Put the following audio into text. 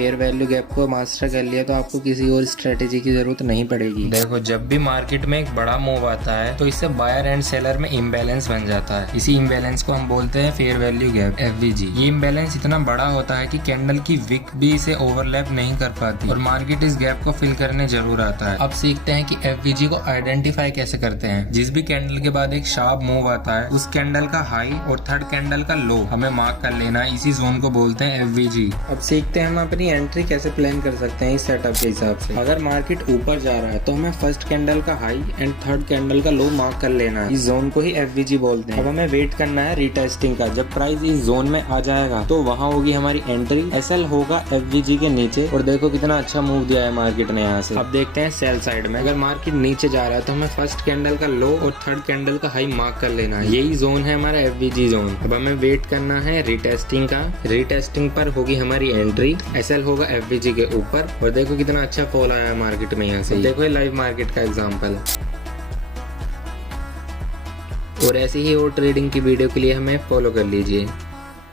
Fair value gap को master कर लिया तो आपको किसी और स्ट्रेटेजी की जरूरत नहीं पड़ेगी। देखो, जब भी मार्केट में एक बड़ा मूव आता है तो इससे बायर एंड सेलर में इम्बैलेंस बन जाता है। इसी इम्बैलेंस को हम बोलते हैं फेयर वैल्यू गैप, FVG। ये इम्बैलेंस इतना बड़ा होता है कि कैंडल की विक भी इसे ओवरलैप नहीं कर पाती और मार्केट इस गैप को फिल करने जरूर आता है। अब सीखते हैं कि FVG को आइडेंटिफाई कैसे करते हैं। जिस भी कैंडल के बाद एक शार्प मूव आता है, उस कैंडल का हाई और थर्ड कैंडल का लो हमें मार्क कर लेना है। इसी जोन को बोलते हैं FVG। अब सीखते हैं हम अपनी एंट्री कैसे प्लान कर सकते हैं इस सेटअप के हिसाब से। अगर मार्केट ऊपर जा रहा है तो हमें फर्स्ट कैंडल का हाई एंड थर्ड कैंडल का लो मार्क कर लेना है। इस जोन को ही FVG बोलते हैं। अब हमें वेट करना है रीटेस्टिंग का। जब प्राइस इस जोन में आ जाएगा तो वहां होगी हमारी एंट्री। SL होगा FVG के नीचे और देखो कितना अच्छा मूव दिया है मार्केट ने यहाँ से। अब देखते हैं सेल साइड में। अगर मार्केट नीचे जा रहा है तो हमें फर्स्ट कैंडल का लो और थर्ड कैंडल का हाई मार्क कर लेना है। यही जोन है हमारा FVG जोन। अब हमें वेट करना है रीटेस्टिंग का। रीटेस्टिंग पर होगी हमारी एंट्री। SL होगा FVG के ऊपर और देखो कितना अच्छा फॉल आया है मार्केट में यहाँ से। देखो ये लाइव मार्केट का एग्जांपल। और ऐसी ही और ट्रेडिंग की वीडियो के लिए हमें फॉलो कर लीजिए।